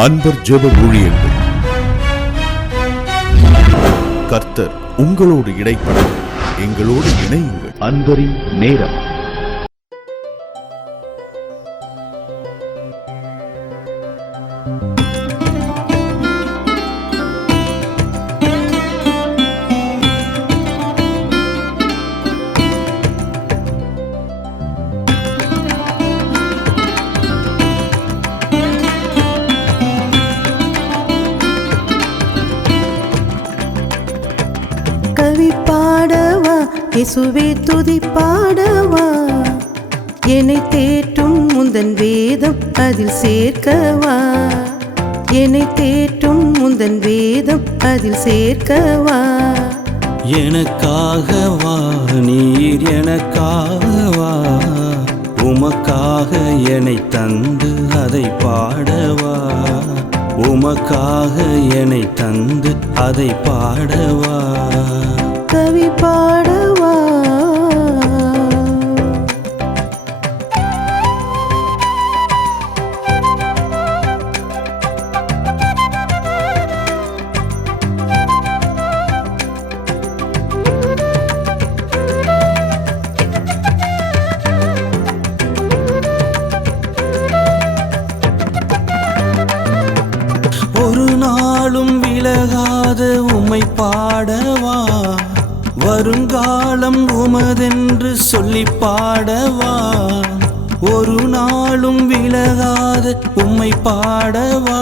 அன்பர் ஜெப ஊழியங்கள். கர்த்தர் உங்களோடு இடைப்பட எங்களோடு இணையுங்கள். அன்பரின் நேரம். கவி பாடவா, இயேசுவே துதி பாடவா, என்னை தேற்றும் முந்தன் வேதம் அதில் சேர்க்கவா, என்னை தேற்றும் முந்தன் வேதம் அதில் சேர்க்கவா. எனக்காகவா நீர் எனக்காகவா, உமக்காக என்னை தந்து அதை பாடவா, உமக்காக என்னை தந்து அதை பாடவா. கவி பாடவா, ஒரு நாளும் விலகாத உம்மை பாடவா, வருங்காலம் உமதென்று சொல்லி பாடவா, ஒரு நாளும் விலகாத உம்மை பாடவா,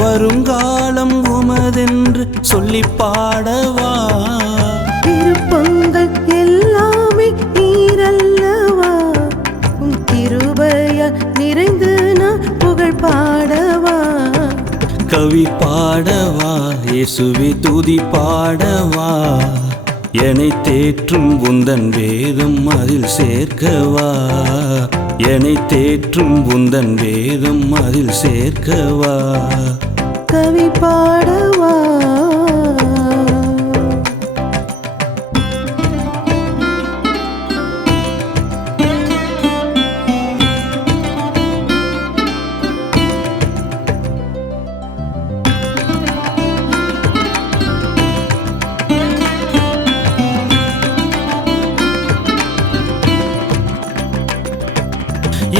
வருங்காலம் உமதென்று சொல்லி பாடவா. விருப்பங்கள் எல்லாமே நீரல்லவா, உம் கிருபையால் நிறைந்து நான் புகழ் பாடவா. கவி பாடவா, இயேசுவே துதி பாடவா, என்னை தேற்றும் உந்தன் வேதம் அதில் சேர்க்கவா, என்னை தேற்றும் உந்தன் வேதம் அதில் சேர்க்கவா. கவி பாடவா,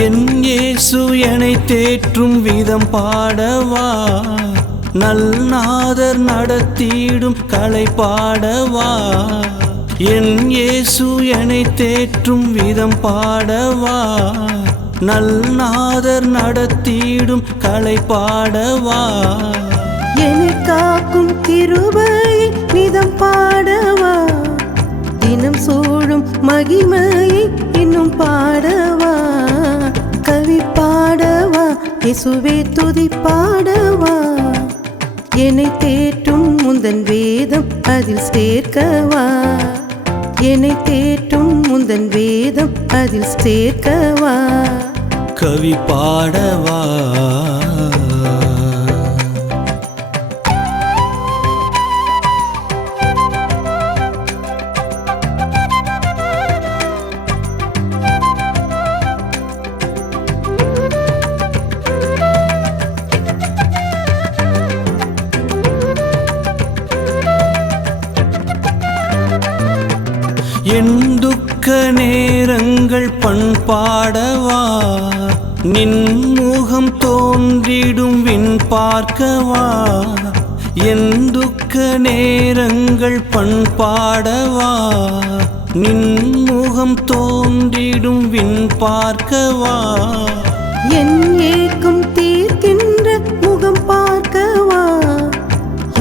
என் இயேசு என்னை தேற்றும் விதம் பாடவா, நல்நாதர் நடத்திடும் கலை பாடவா, என் இயேசு என்னை தேற்றும் விதம் பாடவா, நல்நாதர் நடத்திடும் கலை பாடவா. என்னை காக்கும் கிருபையை நிதம் பாடவா, தினம் சூழும் மகிமையை இன்னும் பாடவா. கவி பாடவா, இயேசுவே துதி பாடவா, என்னை தேற்றும் முந்தன் வேதம் அதில் சேர்க்கவா, என்னை தேற்றும் முந்தன் வேதம் அதில் சேர்க்கவா. கவி பாடவா, என் துக்க நேரங்கள் பண்பாடவா, நின் முகம் தோன்றிடும் விண் பார்க்கவா, என் துக்க நேரங்கள் பண்பாடவா, நின் முகம் தோன்றிடும் விண் பார்க்கவா. என் ஏக்கம் தீர்க்கின்ற முகம் பார்க்கவா,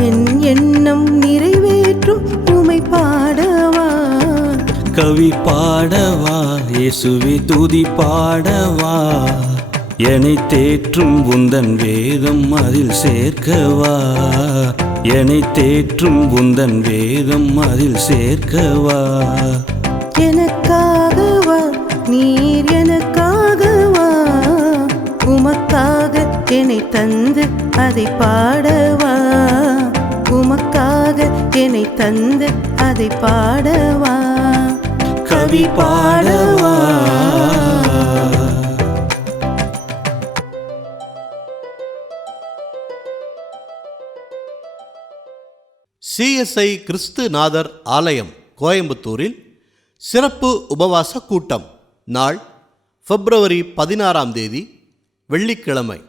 என் எண்ணம் நிறைவேற்றும் உமை பாடவா. கவி பாடவா, இயேசுவே துதி பாடவா, என்னை தேற்றும் உந்தன் வேதம் அதில் சேர்க்கவா, என்னை தேற்றும் உந்தன் வேதம் அதில் சேர்க்கவா. எனக்காகவா நீர் எனக்காகவா, உமக்காக என்னை தந்து அதை பாடவா, உமக்காக என்னை தந்து அதை பாடவா. கவி பாடவா, சிஎஸ்ஐ கிறிஸ்துநாதர் ஆலயம் கோயம்புத்தூரில் சிறப்பு உபவாச கூட்டம். நாள் பிப்ரவரி 16ஆம் தேதி வெள்ளிக்கிழமை.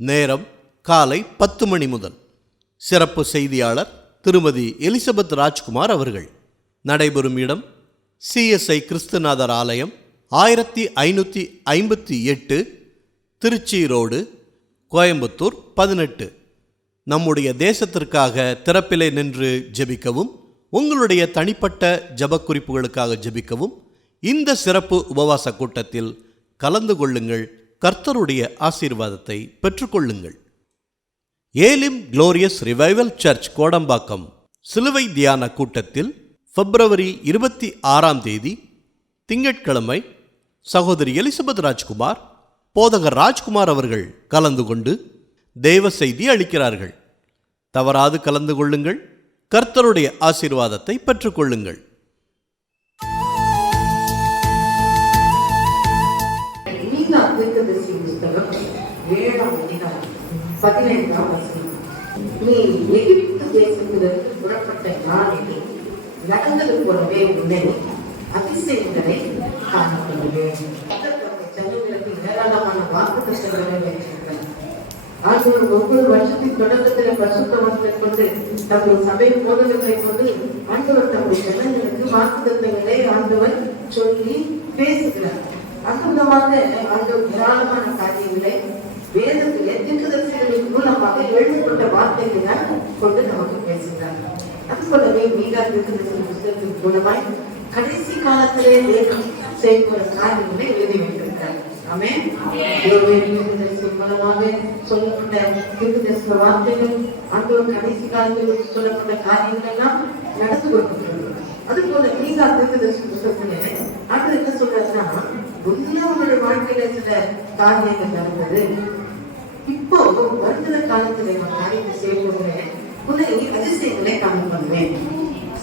நேரம் காலை 10 மணி முதல். சிறப்பு செய்தியாளர் திருமதி எலிசபெத் ராஜ்குமார் அவர்கள். நடைபெறும் இடம் சிஎஸ்ஐ கிறிஸ்துநாதர் ஆலயம், 1558 திருச்சி ரோடு, கோயம்புத்தூர் 18. நம்முடைய தேசத்திற்காக திறப்பிலே நின்று ஜெபிக்கவும், உங்களுடைய தனிப்பட்ட ஜெப குறிப்புகளுக்காக ஜெபிக்கவும் இந்த சிறப்பு உபவாச கூட்டத்தில் கலந்து கொள்ளுங்கள். கர்த்தருடைய ஆசீர்வாதத்தை பெற்றுக்கொள்ளுங்கள். Elim glorious revival church Kodambakkam சிலுவை தியான கூட்டத்தில் பிப்ரவரி 26ஆம் தேதி திங்கட்கிழமை சகோதரி எலிசபெத் ராஜ்குமார், போதகர் ராஜ்குமார் அவர்கள் கலந்து கொண்டு தேவ செய்தி அளிக்கிறார்கள். தவறாது கலந்து கொள்ளுங்கள். கர்த்தருடைய ஆசீர்வாதத்தை பெற்றுக்கொள்ளுங்கள். நீ எகிப்து தேசத்திலிருந்து புறப்பட்ட நாளில் நடந்தது போலவே உன்னை அதிசயங்களை காணப்படுவேன். ஜனங்களுக்கு ஏராளமான வாக்குத்தத்தங்களை வைத்திருக்கிறார். ஆண்டவர் ஒவ்வொரு வருஷத்தின் தொடக்கத்தில் பரிசுத்தவான்களை கொண்டு தம்முடைய சபை போதகங்களை கொண்டு ஆண்டவர் தம்முடைய ஜனங்களுக்கு வாக்குத்தத்தங்களை ஆண்டவர் சொல்லி பேசுகிறார். அற்புதமாக ஆண்டவர் ஏராளமான காரியங்களை வேதத்திலே தீர்க்கதரிசிகளின் மூலமாக எழுதப்பட்ட வார்த்தைகளை கொண்டு நமக்கு பேசுகிறார். அது போலவே மீகா தீர்க்கதரிசி புத்தகத்தின் மூலமாய் கடைசி காலத்திலே தேவன் செய்கிற காரியங்களை எழுதி வைத்திருக்கிறார். ஆமென். தீர்க்கதரிசி மூலமாக சொல்லப்பட்ட தீர்க்கதரிசி வார்த்தைகள் ஆண்டவர் கடைசி காலத்தில் சொல்லப்பட்ட காரியங்கள் எல்லாம் நடந்து கொடுக்கிறது. அது போல மீகா தீர்க்கதரிசி புத்தகத்திலே அது என்ன சொல்றதுன்னா, உங்களுடைய வாழ்க்கையில சில காரியங்கள் நடந்தது, இப்போ வருகிற காலத்துல நான் காரியத்தை செய்யப்படுறேன், உன்னை அதிசயங்களை காணப்படுவேன்.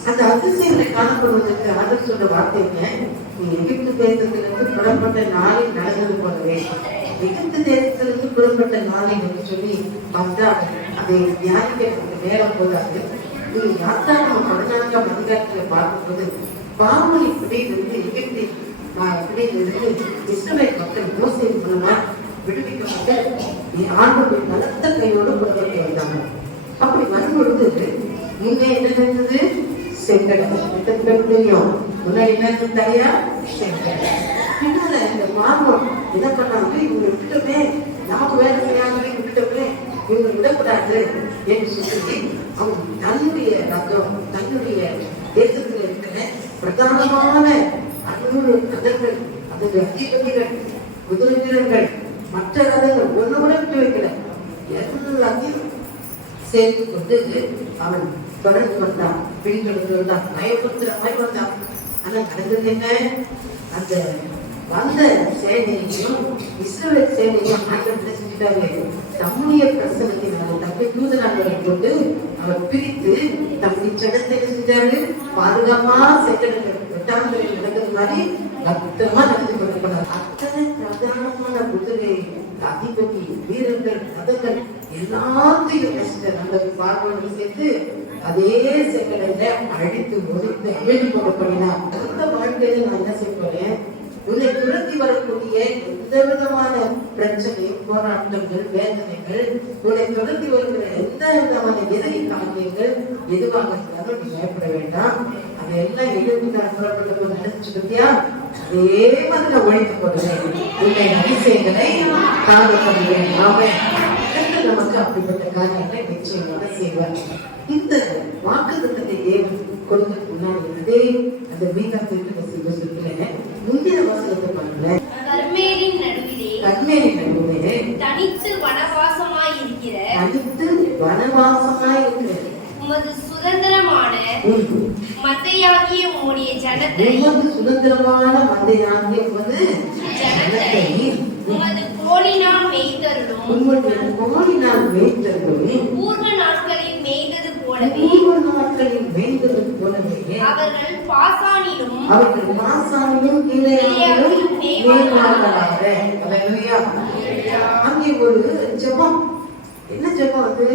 அந்த அதிசயங்களை காணப்படுவதற்கு ஆதரவு சொல்ற வார்த்தைங்க, நீ எகிப்து தேசத்திலிருந்து புறப்பட்ட நாளில் நடந்தது போலவே. எகிப்து தேசத்திலிருந்து புறப்பட்ட நாளில் என்று சொல்லி பார்த்தா அதை தியானிக்க நேரம் போதாது. நீ யாத்திராகமம் 14ஆம் அதிகாரத்துல பார்க்கும்போது பாவனை பிடியிலிருந்து எகிப்தின் பிடியிலிருந்து இஸ்ரவேல் மக்கள் மோசேயின் மூலமா விடுவிக்கப்பட்டு ஆண்டவரின் பலத்த கையோடு புறப்பட்டு வந்தாங்க. அப்படி வரும்பொழுது முன்னே என்ன இருந்தது? செங்கடல் தெரியும். முன்னாடி என்ன தனியா செங்கடல். பின்னால இந்த மார்பம் என்ன பண்ணாங்க, இவங்க விட்டுட்டோமே, நமக்கு வேலை செய்யாமலே விட்டுட்டோமே, இவங்க விடக்கூடாது என்று சொல்லி அவங்க தன்னுடைய ரத்தம், தன்னுடைய தேசத்தில் இருக்கிற பிரதானமான 600 ரதங்கள், அதனுடைய அதிபதிகள், குதிரை வீரர்கள், மற்ற ரதங்கள் ஒண்ணு கூட விட்டு வைக்கல, எல்லாத்தையும் சேர்த்து கொண்டு அவன் தொடர்ந்து வந்தான். பின்தொடர்ந்து வந்தான், பயப்படுத்துற மாதிரி வந்தான். ஆனா நடந்தது என்ன? அந்த வந்த சேனையையும் இஸ்ரவேல் சேனையும் ஆண்டவர் செஞ்சுட்டாரு. தம்முடைய பிரசனத்தினால தம்முடைய தூதனாளரை கொண்டு அவர் பிரித்து தம்முடைய ஜனத்தை செஞ்சாரு. பாதுகாப்பா செங்கடல் வெட்டாந்தரையில் நடந்தது மாதிரி பத்திரமா நடந்து கொண்டு போனார். அத்தனை பிரதானமான குதிரை, அதிபதி, வீரர்கள், ரதங்கள் எல்லாத்தையும் அந்த பார்வையோடு சேர்த்து அதே செங்கடல அழித்து ஒதுத்து அழித்து கொண்டு போனார். அந்த வாழ்க்கையில நான் என்ன செய்ய போறேன், உன்னை துரத்தி வரக்கூடிய எந்த விதமான பிரச்சனையும், போராட்டங்கள், வேதனைகள், உன்னை துரத்தி வருகிற எந்த விதமான எதிரி காரியங்கள் எதுவாக இருந்தாலும் நீ பயப்பட வேண்டாம். அதெல்லாம் எழுதி நான் புறப்பட்ட போது நினைச்சு பத்தியா, அதே மாதிரி நான் ஒழித்து போடுவேன். உன்னை அதிசயங்களை காணப்படுவேன். நமக்கு அப்படிப்பட்ட காரியங்களை நிச்சயமாக செய்வார். இந்த வாக்குத்தத்தத்தை தேவன் கொடுக்க முன்னாடி இருந்தே அந்த மீகா தீர்க்கதரிசி புத்தகத்துல முந்தின வசனத்தை பாருங்க. கர்மேலின் நடுவிலே தனித்து வனவாசமாய் இருக்கிற உமது சுதந்திரமான மந்தையாகிய உம்முடைய ஜனத்தை உமது கோலினால் மேய்த்தருளும். பூர்வ நாட்களில் மேய்ந்தது போலவே அவர்கள் பாசானிலும் அங்கே ஒரு ஜெபம். என்ன ஜெபம் அது?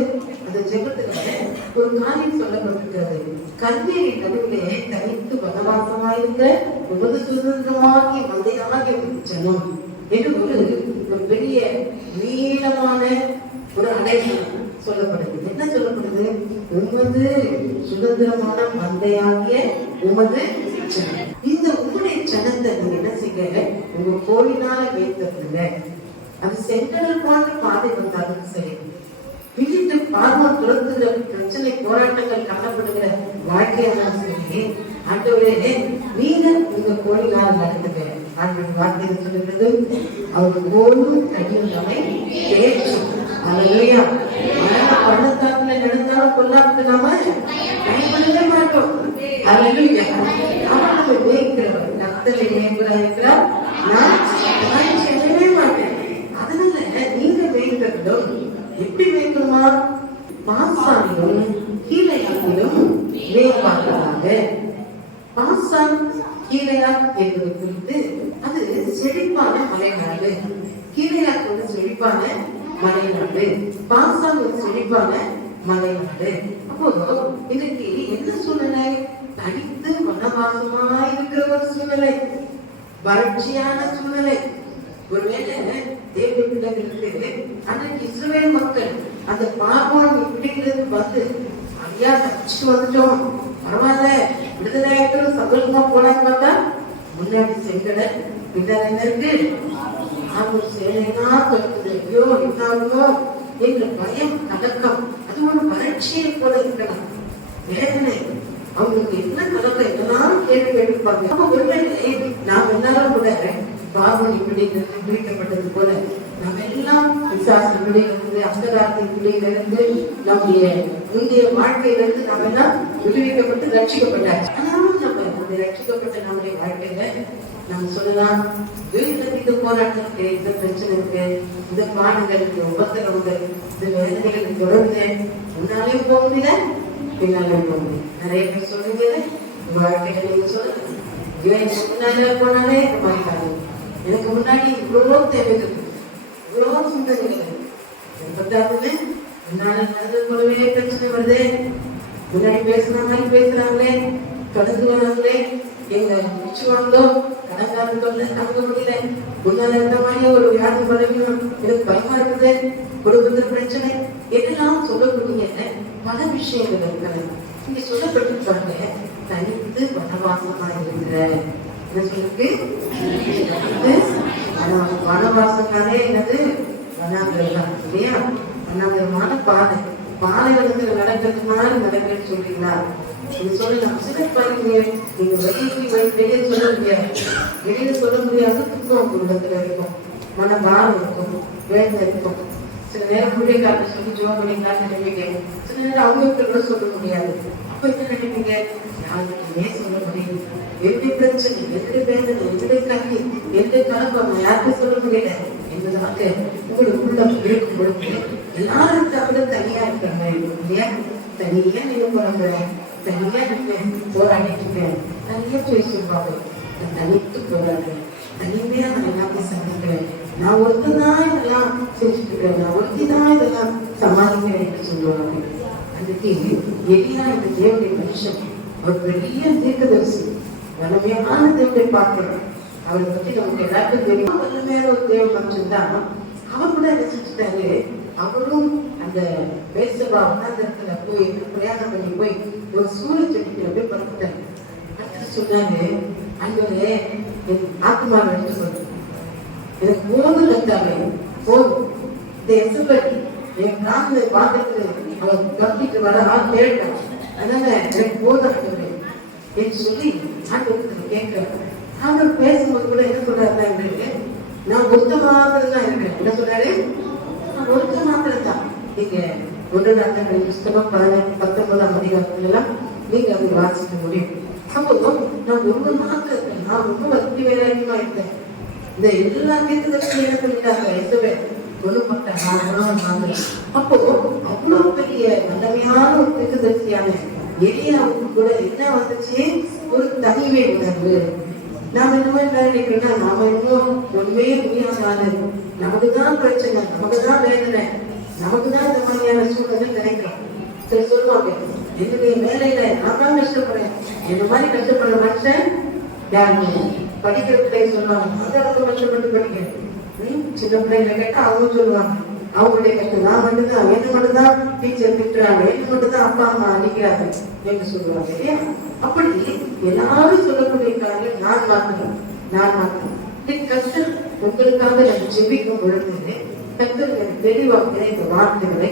அந்த ஜெபத்துல ஒரு காரியம் சொல்லப்பட்டிருக்கிறது. கல்வியை நடுவிலே தனித்து வனவாசமாயிருந்த உமது சுதந்திரமாகிய மந்தையாகிய ஜனம் என்று ஒரு பெரிய நீளமான ஒரு அடையாளம் சொல்லப்படுது. என்ன சொல்லப்படுது? உமது சுதந்திரமான மந்தையாகிய உமது ஜனம். இந்த உம்முடைய ஜனத்தை நீங்க என்ன செய்ய, உங்க கோயிலால வைத்திருங்க. அது செங்கடல் போன்ற பாதை வந்தாலும் சரி, வீட்டு பார்வம் துறந்துகிற பிரச்சனை போராட்டங்கள் காணப்படுகிற வாழ்க்கையாலும் சரி, ஆண்டவரே நீங்க உங்க கோயிலால நடத்துங்க. ஆண்டவர் வார்த்தை சொல்லுகிறது, அவர் கோலும் கையும் நம்மை பேசும். அல்லேலூயா. பள்ளத்தாக்குல நடந்தாலும் கொல்லாம நாம கைவிடவே மாட்டோம். அல்லேலூயா. அவர் நம்ம மேய்க்கிறவர், கர்த்தரை மேய்க்கிறவராக இருக்கிறார். நான் செல்லவே மாட்டேன். அதனால நீங்க மேய்க்கிறதும் எப்படி மேய்க்கணுமா? பாசானிலும் கீழையாகிலும் மேய்ப்பார்களாக. பாசான் கீழையா என்பது குறித்து அது செழிப்பான மலைநாடு. கீழையாக்கு வந்து செழிப்பான மலைநாடு, பாசான் ஒரு செழிப்பான மலைநாடு. அப்போ இதுக்கு என்ன சூழ்நிலை? தனித்து வனவாசமா இருக்கிற ஒரு சூழ்நிலை, வறட்சியான சூழ்நிலை. ஒருவேளை தேவ பிள்ளைகளுக்கு அன்றைக்கு இஸ்ரவேல் மக்கள் அந்த பார்வோன் இப்படிங்கிறது வந்து ஐயா தப்பிச்சு வந்துட்டோம், பரவாயில்ல விடுதலை ஆயிட்டு சந்தோஷமா போனான்னு பார்த்தா முன்னாடி செங்கட பின்னாடி இருக்கு சேனைனா தொடுக்குது. ஐயோ என்னாகுமோ என்ற பயம், கலக்கம், அது ஒரு வறட்சியை போல இருக்கலாம். வேதனை, அவங்களுக்கு என்ன கலக்கம் என்னெல்லாம் கேள்வி கேட்டிருப்பாங்க. அப்ப ஒருவேளை நாம் எல்லாரும் கூட பார்வன் இப்படி பிடிக்கப்பட்டது போல நாம் எல்லாம் விசாசம் பிடியிலிருந்து, அந்தகாரத்தின் பிடியிலிருந்து, நம்முடைய முந்தைய வாழ்க்கையிலிருந்து நாம் எல்லாம் விடுவிக்கப்பட்டு ரட்சிக்கப்பட்டாச்சு. ஆனாலும் நம்ம அந்த ரட்சிக்கப்பட்ட நம்முடைய வாழ்க்கையில நாம் சொல்லலாம், இந்த போராட்டம் இருக்கு, இந்த பிரச்சனை இருக்கு, இந்த பாடங்கள் இருக்கு, உபத்திரவங்கள், இந்த வேதனைகள் தொடர்ந்து முன்னாலேயும் போக முடியல, பின்னாலேயும் போக முடியல. நிறைய பேர் சொல்லுங்க, உங்க வாழ்க்கையில நீங்க சொல்லுங்க, முன்னாலே போனாலே மாறிட்டாங்க, எனக்கு முன்னாடி இவ்வளோ தேவைகள், இவ்வளோ சிந்தனைகள், பத்தாவது முன்னால நடந்தது போலவே பிரச்சனை வருது, முன்னாடி பேசுற மாதிரி பேசுறாங்களே, கடந்து வராங்களே, எங்க உச்சி வந்தோம் கடங்காரம் தங்க முடியல, முன்னால இருந்த மாதிரி ஒரு வியாதி பழகும், எனக்கு பயமா இருக்குது, குடும்பத்தில் பிரச்சனை, எதெல்லாம் சொல்லக்கூடிய பல விஷயங்கள் இருக்கிறது. இங்க சொல்லப்பட்டிருப்பாங்க, தனித்து வனவாசமா இருக்கிற சொல்லிருக்கு. வனவாசம்னாலே என்னது? வனாந்தரம் தான் இல்லையா? வனாந்தரமான பாதை, பாலைவனத்துல நடக்கிறது மாதிரி நடக்கிறேன்னு சொல்றீங்களா? இது சொல்லலாம். சில பாருங்க, நீங்க வெளியே சொல்ல முடியாது, வெளியில சொல்ல முடியாது, துக்கம் குடும்பத்துல இருக்கும், மனபாரம் இருக்கும், வேதனை இருக்கும். சில நேரம் முடிய காட்ட சொல்லி ஜோ பண்ணி காட்ட நினைப்பீங்க, சில நேரம் அவங்களுக்கு கூட சொல்ல முடியாது. அப்ப என்ன நினைப்பீங்க? யாருக்குமே சொல்ல முடியும். என்னுடைய பிரச்சனை, என்னுடைய வேதனை, என்னுடைய கல்வி, என்னுடைய கலப்பம் யாருக்கும் சொல்ல முடியல என்பதாக உங்களுக்குள்ள இருக்கும் பொழுது எல்லாரும் தவிர தனியா இருக்கிறாங்க இல்லையா? தனியா நீங்க போறாங்க, தனியா நீங்க போராடிட்டு இருக்கேன், தனியா போய் சொல்லுவாங்க, நான் தனித்து போராடுறேன், தனிமையா நான் எல்லாத்தையும் சந்திக்கிறேன், நான் ஒருத்ததான் இதெல்லாம் செஞ்சுட்டு இருக்கிறேன், நான் ஒருத்திதான் இதெல்லாம் சமாளிக்கிறேன் என்று சொல்லுவாங்க. அதுக்கு எளியா இந்த தேவனுடைய மனுஷன் ஒரு பெரிய தீர்க்கதரிசி, வலிமையான தேவனை பார்க்கிறோம். அவரை பத்தி நமக்கு எல்லாருக்கும் தெரியும். வலிமையான ஒரு தேவ மனுஷன் தான். அவர் கூட என்ன செஞ்சுட்டாரு, அவரும் அந்த பேசபா இடத்துல போய் பிரயாணம் பண்ணி போய் ஒரு சூரிய செடிக்குள்ள போய் படுத்துட்டாரு. அடுத்து சொன்னாரு, அங்கே என் ஆத்மாவை எடுத்து சொல்லு, எனக்கு போதும் வந்தாவே போதும், இந்த எசபடி என் காதலை பார்க்கறது அவன் கட்டிட்டு வர ஆள் கேட்டான், அதனால எனக்கு போதும் என்று சொல்லி ஆண்டவருக்கு கேட்கிறார். அவர் பேசும்போது கூட என்ன சொல்றாருன்னா, எங்களுக்கு நான் ஒருத்த மாத்திரம் தான் இருக்கேன். என்ன சொல்றாரு? நான் ஒருத்த மாத்திரம் தான். நீங்க 1 நாட்கள் புஸ்தகம் 19ஆம் அதிகாரத்துலாம் நீங்க அதை வாசிக்க முடியும். அப்போ நான் ரொம்ப மாத்திரம், நான் ரொம்ப வசதி வேலையுமா இருக்கேன். இந்த எல்லா தீர்க்கதரிசியும் என்ன பண்ணிட்டாங்க, எதுவே கொல்லப்பட்டாங்க. அப்போ அவ்வளவு பெரிய வல்லமையான ஒரு தீர்க்கதரிசியான எலியாவுக்கு கூட என்ன வந்துச்சு, ஒரு தனிமை உணர்வு. நாம இந்த மாதிரி நினைக்கிறோம்னா, நாம இன்னும் ஒண்ணுமே முடியாத, நமக்குதான் பிரச்சனை, நமக்குதான் வேதனை, நமக்கு தான் இந்த மாதிரியான சூழ்நிலை கிடைக்கும். சரி சொல்லுவாங்க, என்னுடைய வேலையில நான் தான் கஷ்டப்படுறேன், என்ன மாதிரி கஷ்டப்படுற மனுஷன் யாருமே படிக்கிறதுல சொல்லுவாங்க, அதை ரொம்ப கஷ்டப்பட்டு படிக்கிறேன். சின்ன பிள்ளைங்களை கேட்டா அவங்க சொல்லுவாங்க, அவங்களுடைய கஷ்டம் நான் மட்டும்தான், என்ன மட்டும்தான் டீச்சர் திட்டுறாங்க, என்ன மட்டும்தான் அப்பா அம்மா அடிக்கிறாங்க என்று சொல்லுவாங்க இல்லையா? அப்படி எல்லாரும் சொல்லக்கூடிய காரியம் நான் மாற்றேன். கஷ்டம் உங்களுக்காக நான் ஜெபிக்கும் பொழுது கர்த்தர் தெளிவாக இந்த வார்த்தைகளை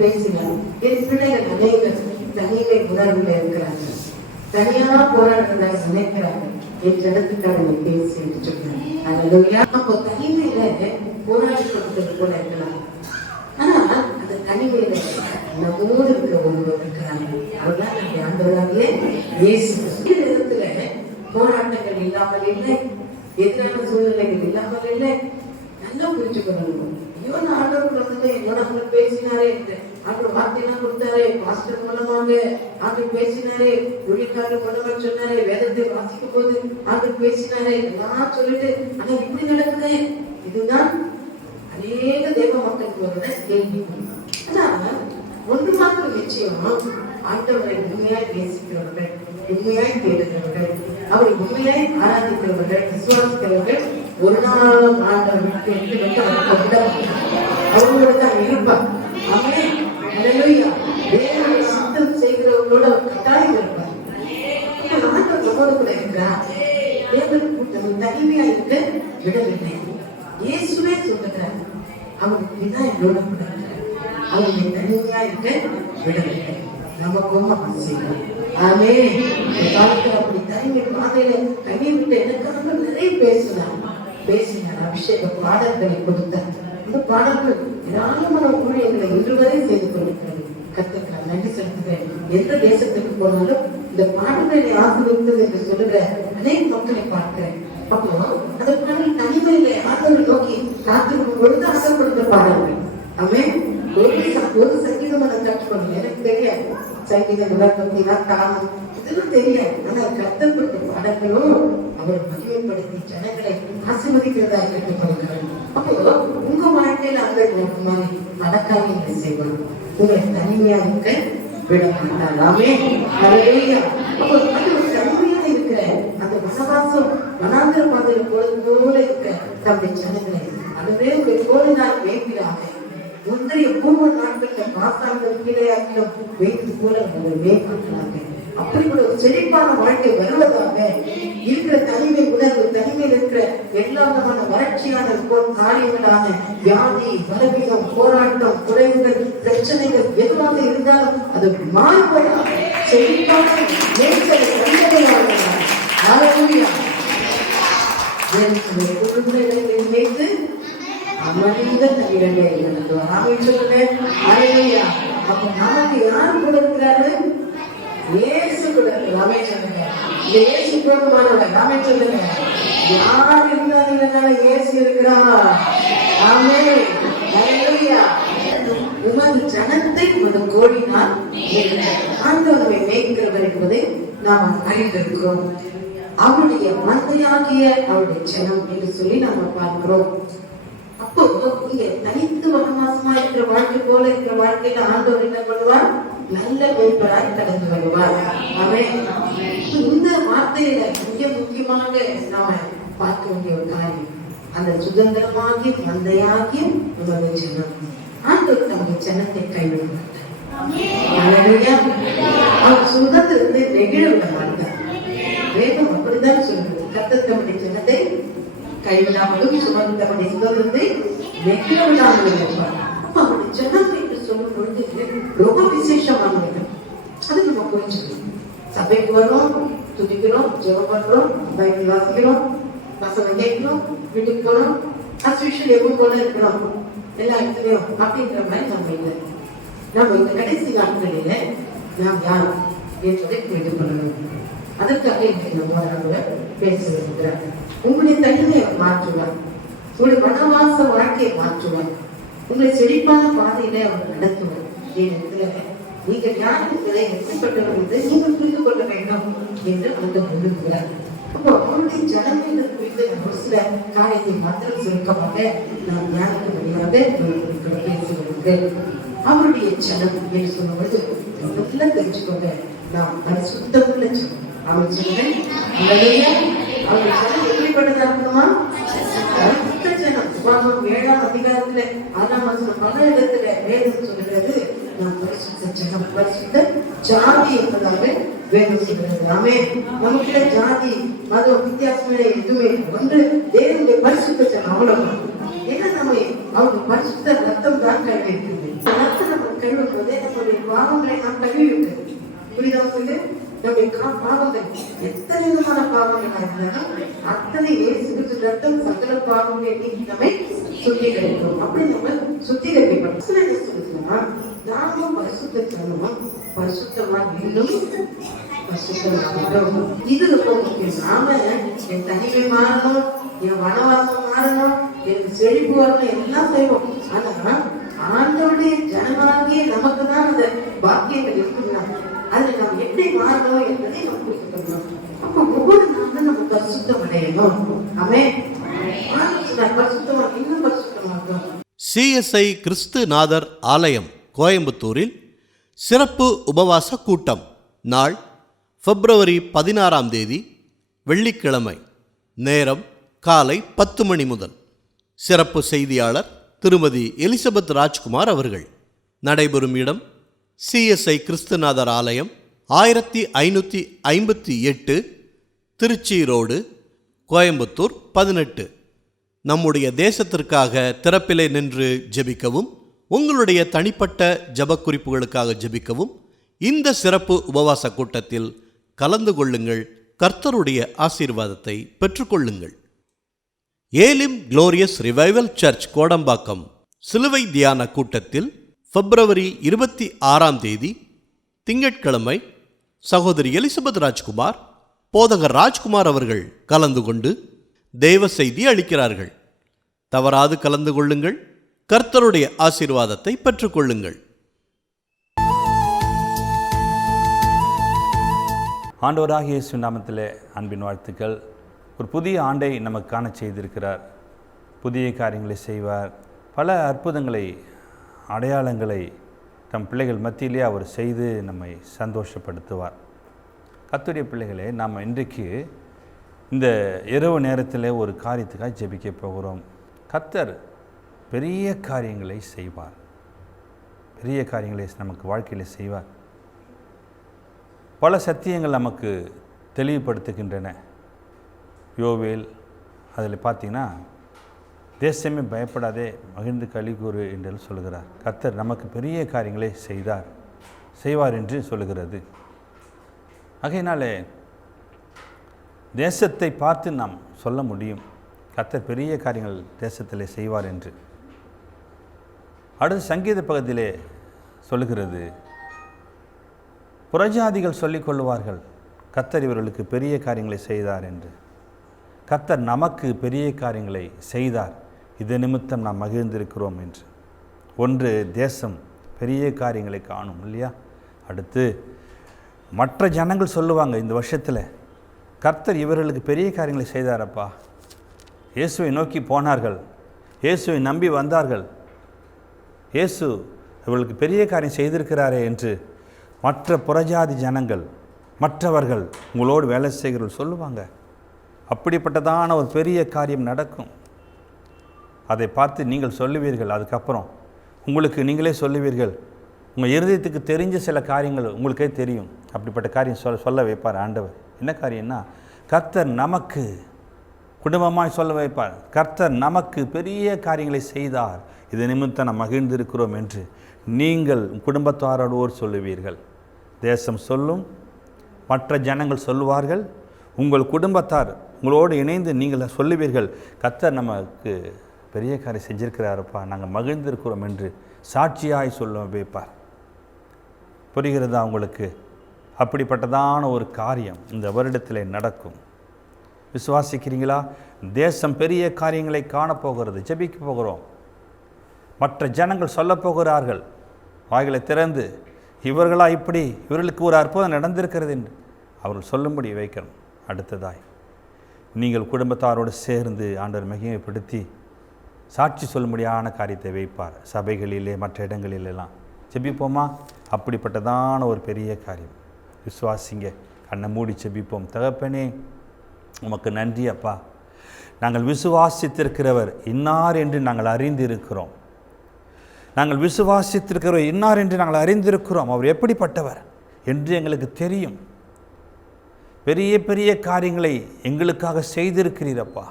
பேசினார். என் பிள்ளைகள் அநேகர் தனிமை உணர்வுல இருக்கிறாங்க, தனியா போராடுறதா நினைக்கிறாங்க, என் ஜனத்துக்காக பேசி என்று சொன்னாங்க. அப்போ தனிமையில போராடி கொடுத்தது போல இருக்கலாம். ஆனா அந்த தனிமையில நம்மோடு இருக்கிற ஒருவர் இருக்கிறாங்க, அவர்தான் நம்முடைய ஆண்டவராகிய இயேசு. இந்த இடத்துல போராட்டங்கள் இல்லாமல் இல்லை, எதிரான சூழ்நிலைகள் இல்லாமல் இல்லை. நல்லா புரிஞ்சுக்கணும். ஐயோ நான் ஆண்டவர் வந்து என்னோட அவங்க பேசினாரே, ஆண்டவர் வார்த்தையெல்லாம் கொடுத்தாரே, பாஸ்டர் மூலமாக ஆண்டவர் பேசினாரே, ஊழியக்காரர் மூலமா சொன்னாரே, வேதத்தை வாசிக்கும் போது ஆண்டவர் பேசினாரே, எல்லாம் சொல்லிட்டு ஆனா இப்படி நடக்குது. இதுதான் அநேக தேவ மக்களோட கேள்வி. ஆனா ஒன்று மாத்திரம் நிச்சயம், ஆண்டவரை உண்மையாய் நேசிக்கிறவர்கள், உண்மையாய் தேடுகிறவர்கள், அவரை உண்மையாய் ஆராதிக்கிறவர்கள், விசுவாசிக்கிறவர்கள் ஒரு நாளும் ஆண்டவருக்கு அவங்களோட தான் இருப்பார். அவனே வேறு சித்தம் செய்கிறவங்களோட கட்டாயம் இருப்பார். ஆண்டவர் நம்மோடு கூட இருக்கிறார். தேவன் கூட்டம் தனிமையா இருக்க விடவில்லை. இயேசுவே சொல்லுகிறார், அவனுக்கு தான் என்னோட கூட இருக்கிறார், அவனை தனிமையா இருக்க விடவில்லை. நமக்கும் அவசியம். ஆமே அப்படி தனிமை பாதையில கண்ணி விட்டு எனக்காக நிறைய பேசினார். அபிஷேக பாடல்களை கொடுத்தார். இந்த பாடல்கள் ஏராளமான ஊழியர்களை இன்று வரை செய்து கொண்டிருக்கிறது. கர்த்தருக்கு நான் நன்றி செலுத்துகிறேன். எந்த தேசத்துக்கு போனாலும் இந்த பாடல்களை ஆசிரியர் என்று சொல்லுகிற அநேக மக்களை பார்க்கிறேன். அப்போ அந்த பாடல் தனிமையில ஆண்டவரை நோக்கி காத்திருக்கும் பொழுது ஆசைப்படுகிற பாடல்கள். ஆமே ஒரு சங்கீதம் அதை கற்றுக்கணும். எனக்கு தெரியாது சங்கீதம், விளக்கத்தினா காலம் இதெல்லாம் தெரியாது. ஆனா கஷ்டப்பட்ட பாடல்களும் அவரை மகிமைப்படுத்தி ஜனங்களை ஆசீர்வதிக்கிறதா கற்றுக்கொள்கிறார். அப்போ உங்க வாழ்க்கையில அந்த மாதிரி பணக்காரியங்களை செய்வார். உங்களை தனிமையா இருக்க விட மாட்டாராமே. அப்போ அது ஒரு தனிமையா இருக்கிற அந்த வனவாசம் வனாந்திர பாதையில போல இருக்க தம்முடைய ஜனங்களை அதுவே உங்களை போலினால் மேய்க்கிறாங்க. முந்தைய பூர்வ நாட்களில் மாசாங்கள் கீழையாக்கிலும் வைத்து போல மேற்கொள்கிறாங்க. அப்படிப்பட்ட ஒரு செழிப்பான வாழ்க்கை வருவதாக இருக்கிற தனிமை உணர்வு, தனிமையில் இருக்கிற எல்லா விதமான வறட்சியான காரியங்களான வியாதி, பலவீனம், போராட்டம், குறைவுகள், பிரச்சனைகள் எதுவாக இருந்தாலும் அது மாறுபடாத செழிப்பான வைத்து அமர்ந்த தன்னிடமே நடத்துவார். நாம சொல்லுவேன் அலையா. அப்ப நமக்கு யார் கூட இருக்கிறாரு? இயேசு கூட இருக்கு. நாமே சொல்லுங்க, இயேசு போதுமானவர். நாமே சொல்லுங்க, யார் இருந்தாலும் இயேசு இருக்கிறார். ஆமே அலையா. உமது ஜனத்தை உமது கோடினால் ஆண்டவரை மேய்க்கிறவர் என்பதை நாம் அறிந்திருக்கிறோம். அவருடைய மந்தையாகிய அவருடைய ஜனம் என்று சொல்லி நாம பார்க்கிறோம். அப்போ இங்க தனித்து வனவாசமா இருக்கிற வாழ்க்கை போல இருக்கிற வாழ்க்கையில ஆண்டவர் என்ன பண்ணுவார்? நல்ல மேய்ப்பராய் கடந்து வருவார். இந்த வார்த்தையில மிக முக்கியமாக நாம பார்க்க வேண்டிய ஒரு காரியம், அந்த சுதந்திரமாகி மந்தையாகி உமது ஜனம். ஆண்டவர் தம்முடைய ஜனத்தை கைவிட மாட்டார். அவர் சுதந்திரத்தை நெகிழ விட மாட்டார். வேதம் அப்படிதான் சொல்லுது. கர்த்தர் தம்முடைய ஜனத்தை கைவிடாமலும் சுமந்தவனை சுதந்திரத்தை நெகிழ விடாமல் இருப்பார். அப்ப அவருடைய ஜனம் என்று சொல்லும் பொழுது ரொம்ப விசேஷமானவர்கள். அது நம்ம புரிஞ்சுக்கணும். சபைக்கு வரோம், துதிக்கிறோம், ஜெபம் பண்றோம், பைபிள் வாசிக்கிறோம், வசனம் கேட்கிறோம், வீட்டுக்கு போறோம், அஸ்விஷன் எப்பவும் போல இருக்கிறோம் எல்லா இடத்துலயும் அப்படின்ற மாதிரி நம்ம இல்லை. நம்ம இந்த கடைசி நாட்களில நாம் யார் என்பதை புரிந்து கொள்ளணும். அதற்காக இன்றைக்கு நம்ம பேச வருகிறார். உங்களுடைய தனிமையை மாற்றுவார், உங்களுடைய வனவாச வாழ்க்கையை மாற்றுவார், உங்களை செழிப்பான பாதையில அவர் நடத்துவார். நீங்கள் யாரும் இதை எப்படிப்பட்டவர்கள் நீங்கள் புரிந்து கொள்ள வேண்டும் என்று அந்த விரும்புகிறார். அப்போ அவருடைய ஜனங்கள் குறித்து ஒரு சில காரியத்தை மாத்திரம் சுருக்கமாக நாம் ஞானத்துக்கு வழியாக பேசுகிறது. அவருடைய ஜனம் என்று சொல்லும்போது முதல்ல தெரிஞ்சுக்கோங்க, நாம் பரிசுத்தமுள்ள ஜனம். அவர் சொல்லுங்கள், அவர் ஜனம் எப்படிப்பட்டதா இருக்கணுமா? பரிசுத்த ஜனம். உபாகமம் 7ஆம் அதிகாரத்துல 6ஆம் வசனம் பல இடத்துல வேதம் சொல்லுகிறது, நாம் பரிசுத்த ஜனம், பரிசுத்த ஜாதி என்பதாக வேதம் சொல்லுகிறது. ஆமென். நமக்குள்ள ஜாதி மதம் வித்தியாசமே எதுவுமே ஒன்று தேவனுடைய பரிசுத்த ஜனம். அவ்வளவுதான். ஏன்னா நம்ம அவங்க பரிசுத்த ரத்தம் தான் கழுவி இருக்குது. ரத்தம் நம்ம கழுவும் போதே நம்மளுடைய பாவங்களை நாம் கழுவி விட்டது. புரியுதா சொல்லு? நம்முடைய பாவங்கள் எத்தனை விதமான பாவங்களா இருந்தாலும் அத்தனை இயேசு கிறிஸ்து ரத்தம் சகல பாவங்களை நீக்கி நம்மை சுத்திகரிக்கும். அப்படி நம்ம சுத்திகரிக்கப்பட்டோம். நாமும் பரிசுத்த ஜனமும் பரிசுத்தமா இன்னும் பரிசுத்தமாகட்டும். இது ரொம்ப முக்கியம். நாம என் தனிமை மாறணும், என் வனவாசம் மாறணும், எனக்கு செழிப்பு வரணும், எல்லாம் செய்வோம். ஆனா ஆண்டவருடைய ஜனமாகிய நமக்கு தான் அந்த பாக்கியங்கள் இருக்குறாங்க. அதுல நம்ம எப்படி மாறணும் என்பதை நம்ம புரிஞ்சுக்கணும். அப்ப ஒவ்வொரு நாளும் நம்ம பரிசுத்தம் அடையணும். ஆமென். பரிசுத்தமா இன்னும் பரிசுத்தமாகும். சிஎஸ்ஐ கிறிஸ்துநாதர் ஆலயம் கோயம்புத்தூரில் சிறப்பு உபவாச கூட்டம். நாள் பிப்ரவரி 16ஆம் தேதி வெள்ளிக்கிழமை. நேரம் காலை 10 மணி முதல். சிறப்பு செய்தியாளர் திருமதி எலிசபெத் ராஜ்குமார் அவர்கள். நடைபெறும் இடம் சிஎஸ்ஐ கிறிஸ்துநாதர் ஆலயம், 1558 திருச்சி ரோடு, கோயம்புத்தூர் 18. நம்முடைய தேசத்திற்காக திறப்பிலே நின்று ஜெபிக்கவும், உங்களுடைய தனிப்பட்ட ஜெபக் குறிப்புகளுக்காக ஜெபிக்கவும் இந்த சிறப்பு உபவாச கூட்டத்தில் கலந்து கொள்ளுங்கள். கர்த்தருடைய ஆசீர்வாதத்தை பெற்றுக்கொள்ளுங்கள். Elim glorious revival church Kodambakkam சிலுவை தியான கூட்டத்தில் பிப்ரவரி 26ஆம் தேதி திங்கட்கிழமை சகோதரி எலிசபெத் ராஜ்குமார், போதகர் ராஜ்குமார் அவர்கள் கலந்து கொண்டு தேவ செய்தி அளிக்கிறார்கள். தவறாது கலந்து கொள்ளுங்கள். கர்த்தருடைய ஆசீர்வாதத்தை பெற்றுக்கொள்ளுங்கள். ஆண்டவராகிய இயேசு நாமத்திலே அன்பின் வாழ்த்துக்கள். ஒரு புதிய ஆண்டை நமக்கு காண செய்திருக்கிறார். புதிய காரியங்களை செய்வார். பல அற்புதங்களை, அடையாளங்களை தம் பிள்ளைகள் மத்தியிலே அவர் செய்து நம்மை சந்தோஷப்படுத்துவார். கர்த்தருடைய பிள்ளைகளே, நாம் இன்றைக்கு இந்த இரவு நேரத்தில் ஒரு காரியத்துக்காக ஜெபிக்க போகிறோம். கர்த்தர் பெரிய காரியங்களை செய்வார். பெரிய காரியங்களை நமக்கு வாழ்க்கையில் செய்வார். பல சத்தியங்கள் நமக்கு தெளிவுபடுத்துகின்றன. யோவேல் அதில் பார்த்தீங்கன்னா, தேசமே பயப்படாதே, மகிழ்ந்து களி கூறு என்று சொல்கிறார். கர்த்தர் நமக்கு பெரிய காரியங்களை செய்வார் என்று சொல்லுகிறது. ஆகையினாலே தேசத்தை பார்த்து நாம் சொல்ல முடியும், கர்த்தர் பெரிய காரியங்கள் தேசத்திலே செய்வார் என்று. அடுத்து சங்கீத பகுதியிலே சொல்லுகிறது, புறஜாதிகள் சொல்லிக் கொள்வார்கள், கர்த்தர் இவர்களுக்கு பெரிய காரியங்களை செய்தார் என்று. கர்த்தர் நமக்கு பெரிய காரியங்களை செய்தார், இது நிமித்தம் நாம் மகிழ்ந்திருக்கிறோம் என்று. ஒன்று, தேசம் பெரிய காரியங்களை காணும் இல்லையா? அடுத்து மற்ற ஜனங்கள் சொல்லுவாங்க, இந்த வருஷத்தில் கர்த்தர் இவர்களுக்கு பெரிய காரியங்களை செய்தாரப்பா. இயேசுவை நோக்கி போனார்கள், இயேசுவை நம்பி வந்தார்கள், இயேசு இவர்களுக்கு பெரிய காரியம் செய்திருக்கிறாரே என்று மற்ற புறஜாதி ஜனங்கள், மற்றவர்கள், உங்களோடு வேலை செய்கிறவர்கள் சொல்லுவாங்க. அப்படிப்பட்டதான ஒரு பெரிய காரியம் நடக்கும். அதை பார்த்து நீங்கள் சொல்லுவீர்கள். அதுக்கப்புறம் உங்களுக்கு நீங்களே சொல்லுவீர்கள். உங்கள் இருதயத்துக்கு தெரிஞ்ச சில காரியங்கள் உங்களுக்கே தெரியும். அப்படிப்பட்ட காரியம் சொல்ல வைப்பார் ஆண்டவர். என்ன காரியம்னா, கர்த்தர் நமக்கு குடும்பமாய் சொல்ல வைப்பார், கர்த்தர் நமக்கு பெரிய காரியங்களை செய்தார், இது நிமித்தம் நாம் மகிழ்ந்திருக்கிறோம் என்று நீங்கள் குடும்பத்தாரோடு சொல்லுவீர்கள். தேசம் சொல்லும், மற்ற ஜனங்கள் சொல்லுவார்கள், உங்கள் குடும்பத்தார் உங்களோடு இணைந்து நீங்கள் சொல்லுவீர்கள், கர்த்தர் நமக்கு பெரிய காரியம் செஞ்சிருக்கிறாரப்பா, நாங்கள் மகிழ்ந்திருக்கிறோம் என்று சாட்சியாய் சொல்ல வைப்பார். புரிகிறதா உங்களுக்கு? அப்படிப்பட்டதான ஒரு காரியம் இந்த வருடத்தில் நடக்கும். விசுவாசிக்கிறீங்களா? தேசம் பெரிய காரியங்களை காணப்போகிறது. ஜெபிக்க போகிறோம். மற்ற ஜனங்கள் சொல்ல போகிறார்கள், வாய்களை திறந்து, இவர்களா இப்படி, இவர்களுக்கு ஒரு அற்புதம் நடந்திருக்கிறது என்று அவர்கள் சொல்லும்படி வைக்கணும். அடுத்ததாய் நீங்கள் குடும்பத்தாரோடு சேர்ந்து ஆண்டவர் மகிமைப்படுத்தி சாட்சி சொல்லும்படியான காரியத்தை வைப்பார். சபைகளிலே மற்ற இடங்களிலெல்லாம் ஜெபிப்போமா? அப்படிப்பட்டதான ஒரு பெரிய காரியம். விசுவாசிங்க, கண்ணை மூடி ஜெபிப்போம். தகப்பனே, உமக்கு நன்றி அப்பா. நாங்கள் விசுவாசித்திருக்கிறவர் இன்னார் என்று நாங்கள் அறிந்திருக்கிறோம். நாங்கள் விசுவாசித்திருக்கிறவர் இன்னார் என்று நாங்கள் அறிந்திருக்கிறோம். அவர் எப்படிப்பட்டவர் என்று எங்களுக்கு தெரியும். பெரிய பெரிய காரியங்களை எங்களுக்காக செய்திருக்கிறீரப்பா.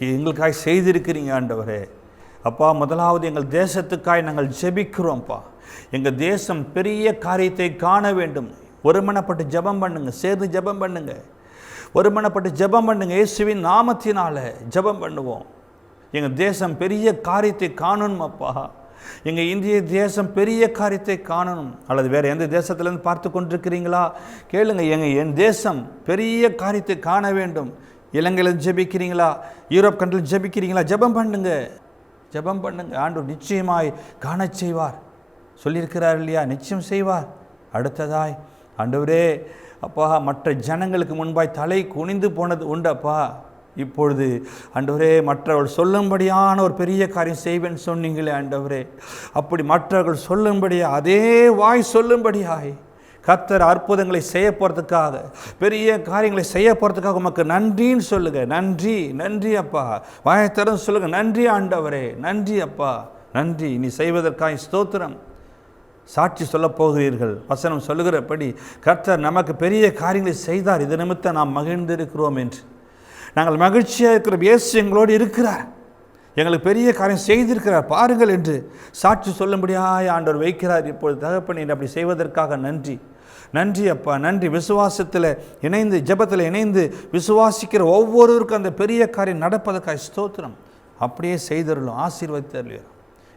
எங்களுக்காக செய்திருக்கிறீங்க ஆண்டவரே. அப்பா, முதலாவது எங்கள் தேசத்துக்காய் நாங்கள் ஜெபிக்கிறோம்ப்பா. எங்கள் தேசம் பெரிய காரியத்தை காண வேண்டும். ஒருமனப்பட்டு ஜெபம் பண்ணுங்க, சேர்ந்து ஜெபம் பண்ணுங்க, ஒருமனப்பட்டு ஜெபம் பண்ணுங்க. இயேசுவின் நாமத்தினால ஜெபம் பண்ணுவோம். எங்கள் தேசம் பெரிய காரியத்தை காணணும் அப்பா. எங்கள் இந்திய தேசம் பெரிய காரியத்தை காணணும். அல்லது வேறு எந்த தேசத்துலேருந்து பார்த்து கொண்டிருக்கிறீங்களா? கேளுங்க, என் தேசம் பெரிய காரியத்தை காண வேண்டும். இலங்கையில் ஜெபிக்கிறீங்களா? யூரோப் கண்ட்ரியில் ஜெபிக்கிறீங்களா? ஜெபம் பண்ணுங்க, ஜெபம் பண்ணுங்க. ஆண்டவர் நிச்சயமாய் காண செய்வார். சொல்லியிருக்கிறார் இல்லையா? நிச்சயம் செய்வார். அடுத்ததாய் ஆண்டவரே அப்பா, மற்ற ஜனங்களுக்கு முன்பாய் தலை குனிந்து போனது உண்டப்பா. இப்பொழுது ஆண்டவரே, மற்றவர்கள் சொல்லும்படியான ஒரு பெரிய காரியம் செய்வேன்னு சொன்னீங்களே ஆண்டவரே, அப்படி மற்றவர்கள் சொல்லும்படியா, அதே வாய் சொல்லும்படியாய் கர்த்தர் அற்புதங்களை செய்ய போகிறதுக்காக, பெரிய காரியங்களை செய்ய போகிறதுக்காக உமக்கு நன்றின்னு சொல்லுங்க. நன்றி, நன்றி அப்பா. வாயத்தரம் சொல்லுங்க, நன்றி ஆண்டவரே, நன்றி அப்பா, நன்றி. நீ செய்வதற்காக ஸ்தோத்திரம். சாட்சி சொல்லப் போகிறீர்கள். வசனம் சொல்லுகிறபடி கர்த்தர் நமக்கு பெரிய காரியங்களை செய்தார், இது நிமித்தம் நாம் மகிழ்ந்திருக்கிறோம் என்று. நாங்கள் மகிழ்ச்சியாக இருக்கிற இயேசு எங்களோடு இருக்கிறார், எங்களுக்கு பெரிய காரியம் செய்திருக்கிறார் பாருங்கள் என்று சாட்சி சொல்லும்படியாக ஆண்டவர் வைக்கிறார். இப்பொழுது தகப்பனே, அப்படி செய்வதற்காக நன்றி, நன்றி அப்பா, நன்றி. விசுவாசத்தில் இணைந்து, ஜெபத்தில் இணைந்து விசுவாசிக்கிற ஒவ்வொருவருக்கும் அந்த பெரிய காரியம் நடப்பதற்காக ஸ்தோத்திரம். அப்படியே செய்தருளும், ஆசீர்வதித்தருளும்.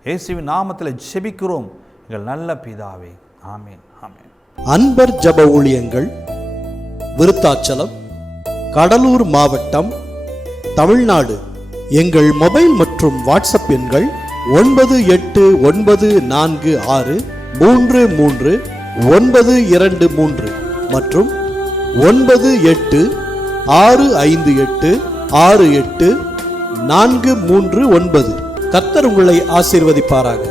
இயேசுவின் நாமத்தில் ஜெபிக்கிறோம் எங்கள் நல்ல பிதாவே, ஆமீன், ஆமீன். அன்பர் ஜெப ஊழியங்கள், விருத்தாச்சலம், கடலூர் மாவட்டம், தமிழ்நாடு. எங்கள் மொபைல் மற்றும் வாட்ஸ்அப் எண்கள் 9894333923 மற்றும் 9865868439. கர்த்தர் உங்களை ஆசீர்வதிப்பாராக.